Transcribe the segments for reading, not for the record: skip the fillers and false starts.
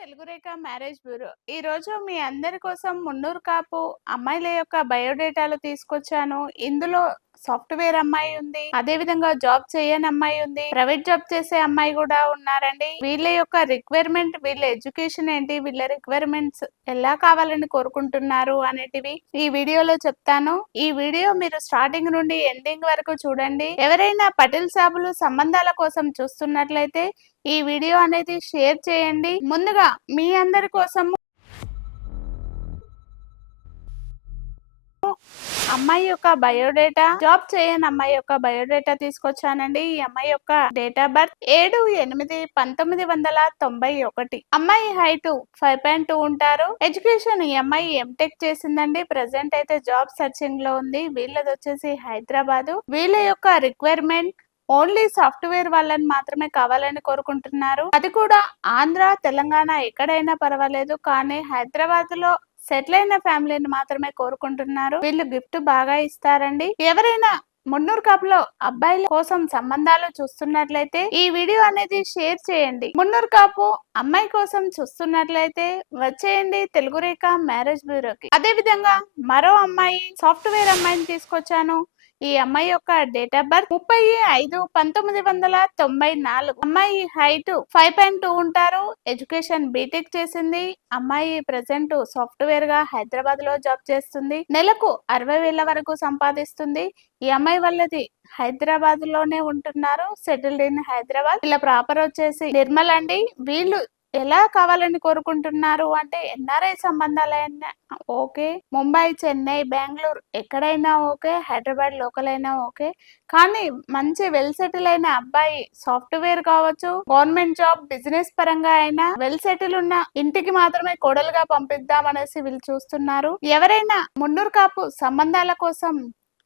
తెలుగు రేఖ marriage bureau. ఈ రోజు మీ అందరి కోసం మున్నూరు కాపు అమ్మాయిల యొక్క బయోడేటాలు తీసుకొచ్చాను. ఇందులో సాఫ్ట్వేర్ అమ్మాయి ఉంది, అదే విధంగా జాబ్ చేయని అమ్మాయి ఉంది, ప్రైవేట్ జాబ్ చేసే అమ్మాయి కూడా ఉన్నారండి. వీళ్ళ యొక్క రిక్వైర్మెంట్, వీళ్ళ ఎడ్యుకేషన్ ఏంటి, వీళ్ళ రిక్వైర్మెంట్స్ ఎలా కావాలని కోరుకుంటున్నారు అనేటివి ఈ వీడియోలో చెప్తాను. ఈ వీడియో మీరు స్టార్టింగ్ నుండి ఎండింగ్ వరకు చూడండి. ఎవరైనా పటిల్ సాబులు సంబంధాల కోసం చూస్తున్నట్లయితే ఈ వీడియో అనేది షేర్ చేయండి. ముందుగా మీ అందరి కోసం అమ్మాయి యొక్క బయోడేటా, జాబ్ చేయని అమ్మాయి యొక్క బయోడేటా తీసుకొచ్చానండి. ఈ అమ్మాయి యొక్క డేట్ ఆఫ్ బర్త్ 7/8/1991. అమ్మాయి హైట్ 5.2 ఉంటారు. ఎడ్యుకేషన్ ఈ అమ్మాయి ఎంటెక్ చేసిందండి. ప్రెసెంట్ అయితే జాబ్ సర్చింగ్ లో ఉంది. వీళ్ళది వచ్చేసి హైదరాబాద్. వీళ్ళ యొక్క రిక్వైర్మెంట్ ఓన్లీ సాఫ్ట్వేర్ వాళ్ళని మాత్రమే కావాలని కోరుకుంటున్నారు. అది కూడా ఆంధ్ర, తెలంగాణ ఎక్కడైనా పర్వాలేదు, కానీ హైదరాబాద్ లో సెటిల్ అయిన ఫ్యామిలీని మాత్రమే కోరుకుంటున్నారు. వీళ్ళు గిఫ్ట్ బాగా ఇస్తారండి. ఎవరైనా మున్నూరు కాపులో అబ్బాయిల కోసం సంబంధాలు చూస్తున్నట్లయితే ఈ వీడియో అనేది షేర్ చేయండి. మున్నూరు కాపు అమ్మాయి కోసం చూస్తున్నట్లయితే వచ్చేయండి తెలుగు రేఖ మ్యారేజ్ బ్యూరోకి. అదే విధంగా మరో అమ్మాయి సాఫ్ట్వేర్ అమ్మాయిని తీసుకొచ్చాను. ఈ అమ్మాయి యొక్క డేట్ ఆఫ్ బర్త్ 30/5/1994. అమ్మాయి హైట్ 5.2 ఉంటారు. ఎడ్యుకేషన్ బీటెక్ చేసింది. అమ్మాయి ప్రెసెంట్ సాఫ్ట్వేర్ గా హైదరాబాద్ లో జాబ్ చేస్తుంది. నెలకు 60,000 వరకు సంపాదిస్తుంది. ఈ అమ్మాయి వాళ్ళది హైదరాబాద్ లోనే ఉంటున్నారు, సెటిల్డ్ ఇన్ హైదరాబాద్. ఇలా ప్రాపర్ వచ్చేసి నిర్మల్ అండి. వీళ్ళు ఎలా కావాలని కోరుకుంటున్నారు అంటే ఎన్ఆర్ఐ సంబంధాలైనా ఓకే, ముంబై, చెన్నై, బెంగళూరు ఎక్కడైనా ఓకే, హైదరాబాద్ లోకల్ అయినా ఓకే, కానీ మంచి వెల్ సెటిల్ అయిన అబ్బాయి, సాఫ్ట్వేర్ కావచ్చు, గవర్నమెంట్ జాబ్, బిజినెస్ పరంగా అయినా వెల్ సెటిల్ ఉన్న ఇంటికి మాత్రమే కోడలుగా పంపిద్దాం అనేసి వీళ్ళు చూస్తున్నారు. ఎవరైనా మున్నూరు కాపు సంబంధాల కోసం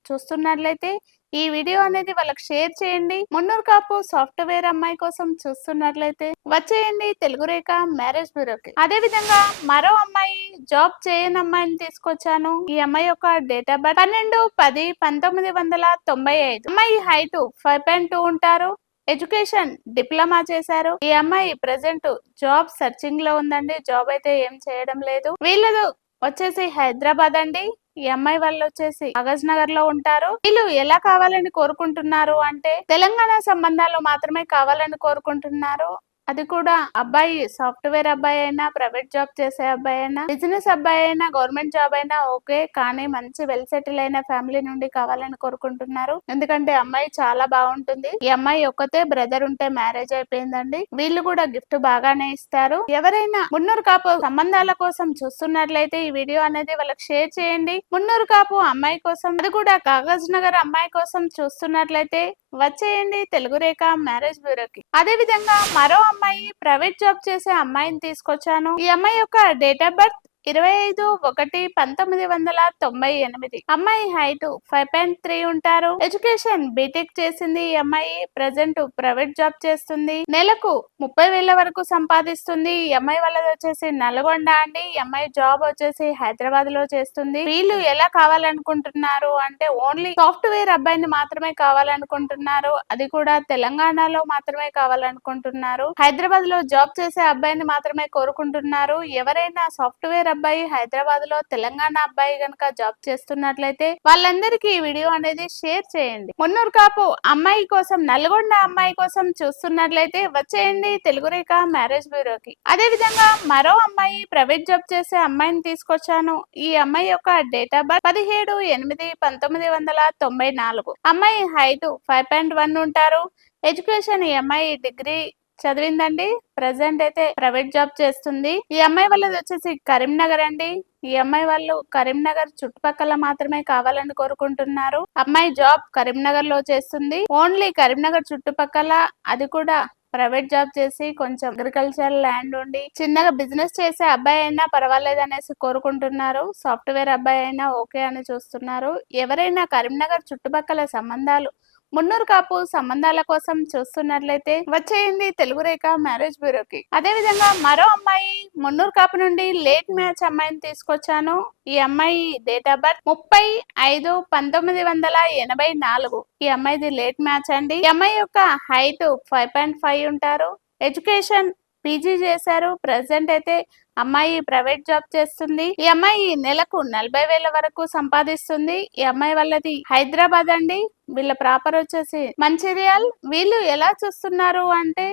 చూస్తున్నట్లయితే ఈ వీడియో అనేది వాళ్ళకి షేర్ చేయండి. మున్నూరు కాపు సాఫ్ట్వేర్ అమ్మాయి కోసం చూస్తున్నట్లయితే వచ్చేయండి తెలుగు రేఖ మ్యారేజ్ బ్యూరోకి. అదే విధంగా మరో అమ్మాయి జాబ్ చేయని అమ్మాయిని తీసుకొచ్చాను. ఈ అమ్మాయి యొక్క డేట్ ఆఫ్ బర్త్ 12/10/1995. అమ్మాయి హైట్ 5.2 ఉంటారు. ఎడ్యుకేషన్ డిప్లొమా చేశారు. ఈ అమ్మాయి ప్రెసెంట్ జాబ్ సర్చింగ్ లో ఉందండి. జాబ్ అయితే ఏం చేయడం లేదు. వీళ్ళదు వచ్చేసి హైదరాబాద్ అండి. ఈ అమ్మాయి వాళ్ళు వచ్చేసి కాగజ్ నగర్ లో ఉంటారు. వీళ్ళు ఎలా కావాలని కోరుకుంటున్నారు అంటే తెలంగాణ సంబంధాలు మాత్రమే కావాలని కోరుకుంటున్నారు. అది కూడా అబ్బాయి సాఫ్ట్వేర్ అబ్బాయి అయినా, ప్రైవేట్ జాబ్ చేసే అబ్బాయి అయినా, బిజినెస్ అబ్బాయి అయినా, గవర్నమెంట్ జాబ్ అయినా ఓకే, కానీ మంచి వెల్ సెటిల్ అయిన ఫ్యామిలీ నుండి కావాలని కోరుకుంటున్నారు. ఎందుకంటే అమ్మాయి చాలా బాగుంటుంది. ఈ అమ్మాయి ఒక్కతే బ్రదర్ ఉంటే మ్యారేజ్ అయిపోయిందండి. వీళ్ళు కూడా గిఫ్ట్ బాగానే ఇస్తారు. ఎవరైనా మున్నూరు కాపు సంబంధాల కోసం చూస్తున్నట్లయితే ఈ వీడియో అనేది వాళ్ళకి షేర్ చేయండి. మున్నూరు కాపు అమ్మాయి కోసం, అది కూడా కాగజ్ నగర్ అమ్మాయి కోసం చూస్తున్నట్లయితే వచ్చేయండి తెలుగు రేఖ మ్యారేజ్ బ్యూరోకి. అదే విధంగా మరో అమ్మాయి ప్రైవేట్ జాబ్ చేసే అమ్మాయిని తీసుకొచ్చాను. ఈ అమ్మాయి యొక్క డేట్ ఆఫ్ బర్త్ 25/1/1998. అమ్మాయి హైట్ 5.3 ఉంటారు. ఎడ్యుకేషన్ బీటెక్ చేసింది. ఈ అమ్మాయి ప్రెసెంట్ ప్రైవేట్ జాబ్ చేస్తుంది. నెలకు 30,000 వరకు సంపాదిస్తుంది. ఈ అమ్మాయి వాళ్ళది వచ్చేసి నల్గొండ అండి. ఈ అమ్మాయి జాబ్ వచ్చేసి హైదరాబాద్ లో చేస్తుంది. వీళ్ళు ఎలా కావాలనుకుంటున్నారు అంటే ఓన్లీ సాఫ్ట్వేర్ అబ్బాయిని మాత్రమే కావాలనుకుంటున్నారు. అది కూడా తెలంగాణలో మాత్రమే కావాలనుకుంటున్నారు. హైదరాబాద్ లో జాబ్ చేసే అబ్బాయిని మాత్రమే కోరుకుంటున్నారు. ఎవరైనా సాఫ్ట్వేర్ అబ్బాయి హైదరాబాద్ లో, తెలంగాణ అబ్బాయి గనక జాబ్ చేస్తున్నట్లయితే వాళ్ళందరికీ ఈ వీడియో అనేది షేర్ చేయండి. మున్నూరు కాపు అమ్మాయి కోసం, నల్గొండ అమ్మాయి కోసం చూస్తున్నట్లయితే వచ్చేయండి తెలుగు రేఖ మ్యారేజ్ బ్యూరోకి. అదే విధంగా మరో అమ్మాయి ప్రైవేట్ జాబ్ చేసే అమ్మాయిని తీసుకొచ్చాను. ఈ అమ్మాయి యొక్క డేట్ ఆఫ్ బర్త్ 17/8/1994. అమ్మాయి హైట్ 5.1 ఉంటారు. ఎడ్యుకేషన్ ఈ అమ్మాయి డిగ్రీ చదివిందండి. ప్రెసెంట్ అయితే ప్రైవేట్ జాబ్ చేస్తుంది. ఈ అమ్మాయి వాళ్ళది వచ్చేసి కరీంనగర్ అండి. ఈ అమ్మాయి వాళ్ళు కరీంనగర్ చుట్టుపక్కల మాత్రమే కావాలని కోరుకుంటున్నారు. అమ్మాయి జాబ్ కరీంనగర్ లో చేస్తుంది. ఓన్లీ కరీంనగర్ చుట్టుపక్కల, అది కూడా ప్రైవేట్ జాబ్ చేసి కొంచెం అగ్రికల్చర్ ల్యాండ్ ఉండి చిన్నగా బిజినెస్ చేసే అబ్బాయి అయినా పర్వాలేదు అనేసి కోరుకుంటున్నారు. సాఫ్ట్వేర్ అబ్బాయి అయినా ఓకే అని చూస్తున్నారు. ఎవరైనా కరీంనగర్ చుట్టుపక్కల సంబంధాలు, మున్నూరు కాపు సంబంధాల కోసం చూస్తున్నట్లయితే వచ్చేయండి తెలుగు రేఖ మ్యారేజ్ బ్యూరోకి. అదే విధంగా మరో అమ్మాయి మున్నూరు కాపు నుండి లేట్ మ్యాచ్ అమ్మాయిని తీసుకొచ్చాను. ఈ అమ్మాయి డేట్ ఆఫ్ బర్త్ 30/5/1984. ఈ అమ్మాయిది లేట్ మ్యాచ్ అండి. ఈ అమ్మాయి యొక్క హైట్ 5.5 ఉంటారు. ఎడ్యుకేషన్ పీజీ చేశారు. ప్రెజెంట్ అయితే అమ్మాయి ప్రైవేట్ జాబ్ చేస్తుంది. ఈ అమ్మాయి నెలకు 40,000 వరకు సంపాదిస్తుంది. ఈ అమ్మాయి వాళ్ళది హైదరాబాద్ అండి. వీళ్ళ ప్రాపర్ వచ్చేసి మంచిర్యాల్. వీళ్ళు ఎలా చూస్తున్నారు అంటే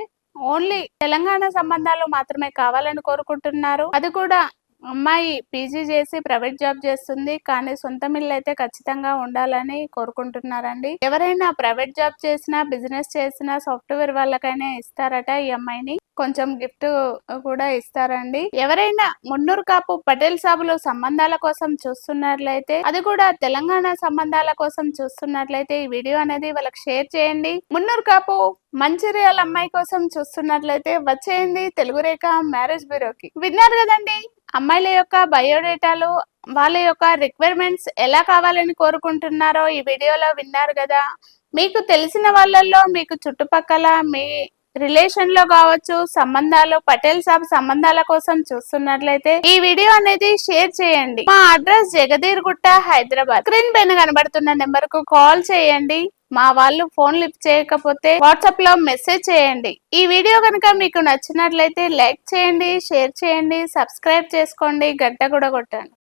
ఓన్లీ తెలంగాణ సంబంధాలు మాత్రమే కావాలని కోరుకుంటున్నారు. అది కూడా అమ్మాయి పీజీ చేసి ప్రైవేట్ జాబ్ చేస్తుంది. కానీ సొంతం ఇల్లు అయితే ఖచ్చితంగా ఉండాలని కోరుకుంటున్నారండి. ఎవరైనా ప్రైవేట్ జాబ్ చేసినా బిజినెస్ చేసినా సాఫ్ట్వేర్ వాళ్ళకైనా ఇస్తారట ఈ అమ్మాయిని. కొంచెం గిఫ్ట్ కూడా ఇస్తారండి. ఎవరైనా మున్నూరు కాపు పటేల్ సాబులు సంబంధాల కోసం చూస్తున్నట్లయితే, అది కూడా తెలంగాణ సంబంధాల కోసం చూస్తున్నట్లయితే ఈ వీడియో అనేది వాళ్ళకి షేర్ చేయండి. మున్నూరు కాపు మంచిర్యాల అమ్మాయి కోసం చూస్తున్నట్లయితే వచ్చేయండి తెలుగు రేఖ మ్యారేజ్ బ్యూరోకి. విన్నారు కదండి అమ్మాయిల యొక్క బయోడేటాలు, వాళ్ళ యొక్క రిక్వైర్మెంట్స్ ఎలా కావాలని కోరుకుంటున్నారో ఈ వీడియోలో విన్నారు కదా. మీకు తెలిసిన వాళ్ళల్లో మీకు చుట్టుపక్కల మీ రిలేషన్ లో కావచ్చు సంబంధాలు పటేల్ సాబ్ సంబంధాల కోసం చూస్తున్నట్లయితే ఈ వీడియో అనేది షేర్ చేయండి. మా అడ్రస్ జగదీర్గుట్ట హైదరాబాద్. స్క్రీన్ పైన కనబడుతున్న నెంబర్ కు కాల్ చేయండి. మా వాళ్ళు ఫోన్ లిఫ్ట్ చేయకపోతే వాట్సాప్ లో మెసేజ్ చేయండి. ఈ వీడియో కనుక మీకు నచ్చినట్లయితే లైక్ చేయండి, షేర్ చేయండి, సబ్స్క్రైబ్ చేసుకోండి, గంట కూడా కొట్టండి.